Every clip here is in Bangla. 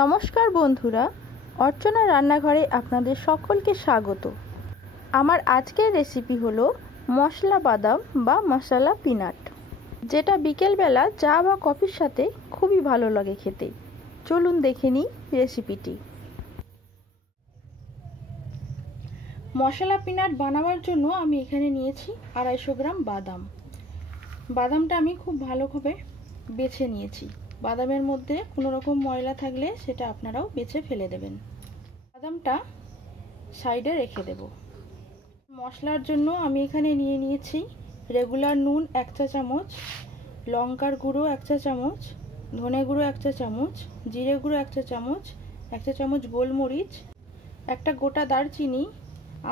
নমস্কার বন্ধুরা, অর্চনা রান্নাঘরে আপনাদের সকলকে স্বাগত। আমার আজকের রেসিপি হলো মশলা বাদাম বা মশলা পিনাট, যেটা বিকেলবেলা চা বা কফির সাথে খুবই ভালো লাগে খেতে। চলুন দেখে নিই রেসিপিটি। মশলা পিনাট বানাবার জন্য আমি এখানে নিয়েছি 250 গ্রাম বাদাম। বাদামটা আমি খুব ভালোভাবে বেছে নিয়েছি। বাদামের মধ্যে কোনো রকম ময়লা থাকলে সেটা আপনারাও বেছে ফেলে দেবেন। বাদামটা সাইডে রেখে দেব। মশলার জন্য আমি এখানে নিয়ে নিয়েছি রেগুলার নুন 1 চা চামচ, লঙ্কার গুঁড়ো 1 চা চামচ, ধনে গুঁড়ো 1 চা চামচ, জিরে গুঁড়ো 1 চা চামচ, 1 চা চামচ গোলমরিচ, একটা গোটা দারচিনি,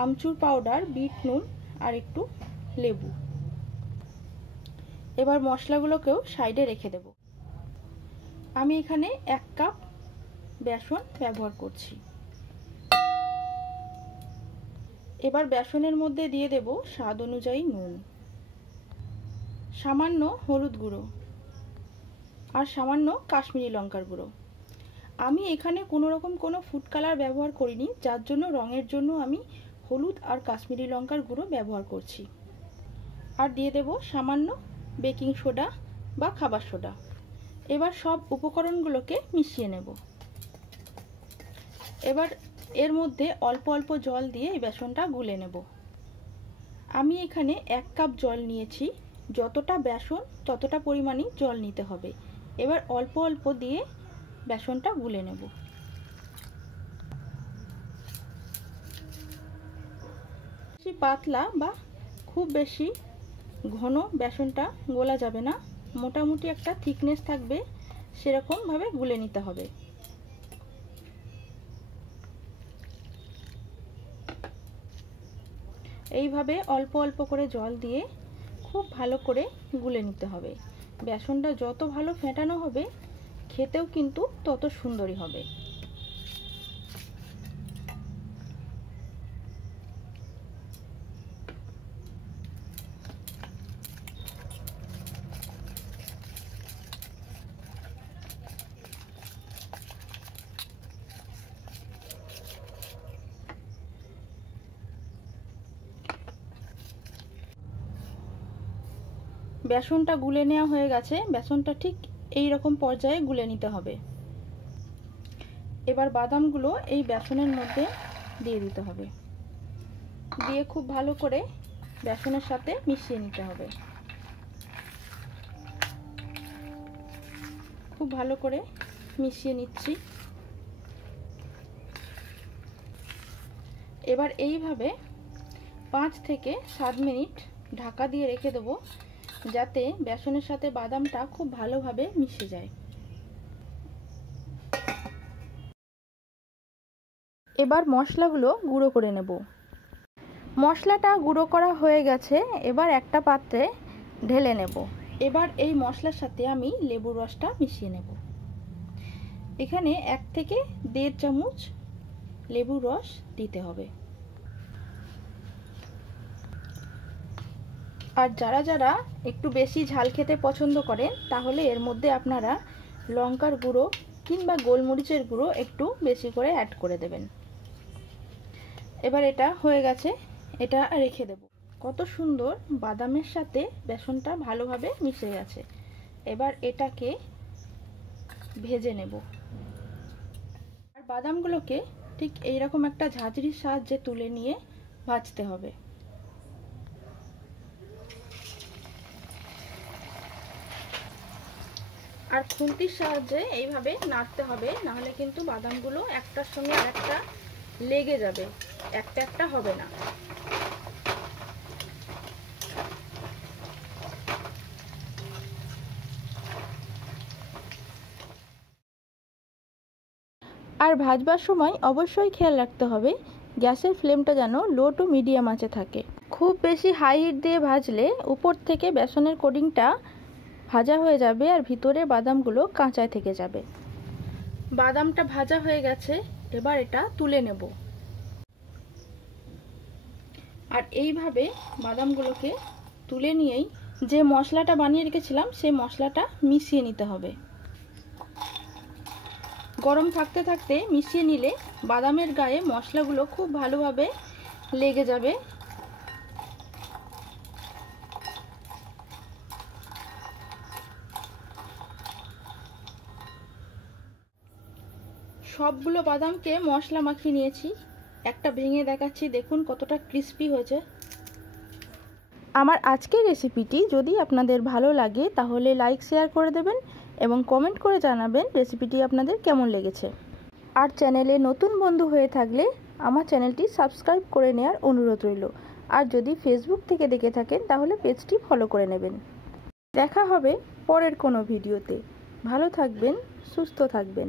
আমচুর পাউডার, বিট নুন আর একটু লেবু। এবার মশলাগুলোকেও সাইডে রেখে দেব। আমি এখানে 1 কাপ বেসন ব্যবহার করছি। এবার বেসনের মধ্যে দিয়ে দেব স্বাদ অনুযায়ী নুন, সামান্য হলুদ গুঁড়ো আর সামান্য কাশ্মীরি লঙ্কার গুঁড়ো। আমি এখানে কোনো রকম কোনো ফুড কালার ব্যবহার করিনি, যার জন্য রঙের জন্য আমি হলুদ আর কাশ্মীরি লঙ্কার গুঁড়ো ব্যবহার করছি। আর দিয়ে দেব সামান্য বেকিং সোডা বা খাবার সোডা। এবার সব উপকরণগুলোকে মিশিয়ে নেব। এবার এর মধ্যে অল্প অল্প জল দিয়ে এই বেসনটা গুলে নেব। আমি এখানে 1 কাপ জল নিয়েছি। যতটা বেসন ততটা পরিমাণই জল নিতে হবে। এবার অল্প অল্প দিয়ে বেসনটা গুলে নেব। বেশি পাতলা বা খুব বেশি ঘন বেসনটা গোলা যাবে না, মোটামুটি একটা থিকনেস থাকবে, সেরকম ভাবে গুলে নিতে হবে। এইভাবে অল্প অল্প করে জল দিয়ে খুব ভালো করে গুলে নিতে হবে। বেসনটা যত ভালো ফেটানো হবে খেতেও কিন্তু তত সুন্দরই হবে। বেসনটা গুলে নেওয়া হয়ে গেছে। বেসনটা ঠিক এই রকম পর্যায়ে গুলে নিতে হবে। এবার বাদামগুলো এই বেসনের মধ্যে দিয়ে দিতে হবে, দিয়ে খুব ভালো করে বেসনের সাথে মিশিয়ে নিতে হবে। খুব ভালো করে মিশিয়ে নিচ্ছি। এবার এইভাবে 5 থেকে 7 মিনিট ঢাকা দিয়ে রেখে দেবো, যাতে বেসনের সাথে বাদামটা খুব ভালোভাবে মিশে যায়। এবার মশলাগুলো গুঁড়ো করে নেব। মশলাটা গুঁড়ো করা হয়ে গেছে। এবার একটা পাত্রে ঢেলে নেব। এবার এই মশলার সাথে আমি লেবুর রসটা মিশিয়ে নেব। এখানে 1 থেকে 1.5 চামচ লেবুর রস দিতে হবে। আর যারা যারা একটু বেশি ঝাল খেতে পছন্দ করেন, তাহলে এর মধ্যে আপনারা লঙ্কার গুঁড়ো কিংবা গোলমরিচের গুঁড়ো একটু বেশি করে অ্যাড করে দেবেন। এবার এটা হয়ে গেছে, এটা রেখে দেব। কত সুন্দর বাদামের সাথে বেসনটা ভালোভাবে মিশে গেছে। এবার এটাকে ভেজে নেব। আর বাদামগুলোকে ঠিক এইরকম একটা ঝাঁঝরির সাহায্যে তুলে নিয়ে ভাজতে হবে। আর খুন্তির সাহায্যে এইভাবে নাড়তে হবে, নাহলে কিন্তু বাদামগুলো একটার সঙ্গে আরেকটা লেগে যাবে, একটা একটা হবে না। আর ভাজবার সময় অবশ্যই খেয়াল রাখতে হবে গ্যাসের ফ্লেমটা যেন লো টু মিডিয়াম আঁচে থাকে। খুব বেশি হাই হিট দিয়ে ভাজলে উপর থেকে বেসনের কোটিংটা ভাজা হয়ে যাবে আর ভিতরে বাদামগুলো কাঁচায় থেকে যাবে। বাদামটা ভাজা হয়ে গেছে। এবার এটা তুলে নেব। আর এইভাবে বাদামগুলোকে তুলে নিয়েই যে মশলাটা বানিয়ে রেখেছিলাম সেই মশলাটা মিশিয়ে নিতে হবে। গরম থাকতে থাকতে মিশিয়ে নিলে বাদামের গায়ে মশলাগুলো খুব ভালোভাবে লেগে যাবে। সবগুলো বাদামকে মশলা মাখিয়ে নিয়েছি। একটা ভেঙে দেখাচ্ছি, দেখুন কতটা ক্রিস্পি হয়েছে। আমার আজকের রেসিপিটি যদি আপনাদের ভালো লাগে তাহলে লাইক শেয়ার করে দেবেন এবং কমেন্ট করে জানাবেন রেসিপিটি আপনাদের কেমন লেগেছে। আর চ্যানেলে নতুন বন্ধু হয়ে থাকলে আমার চ্যানেলটি সাবস্ক্রাইব করে নেওয়ার অনুরোধ রইল। আর যদি ফেসবুক থেকে দেখে থাকেন তাহলে পেজটি ফলো করে নেবেন। দেখা হবে পরের কোনো ভিডিওতে। ভালো থাকবেন, সুস্থ থাকবেন।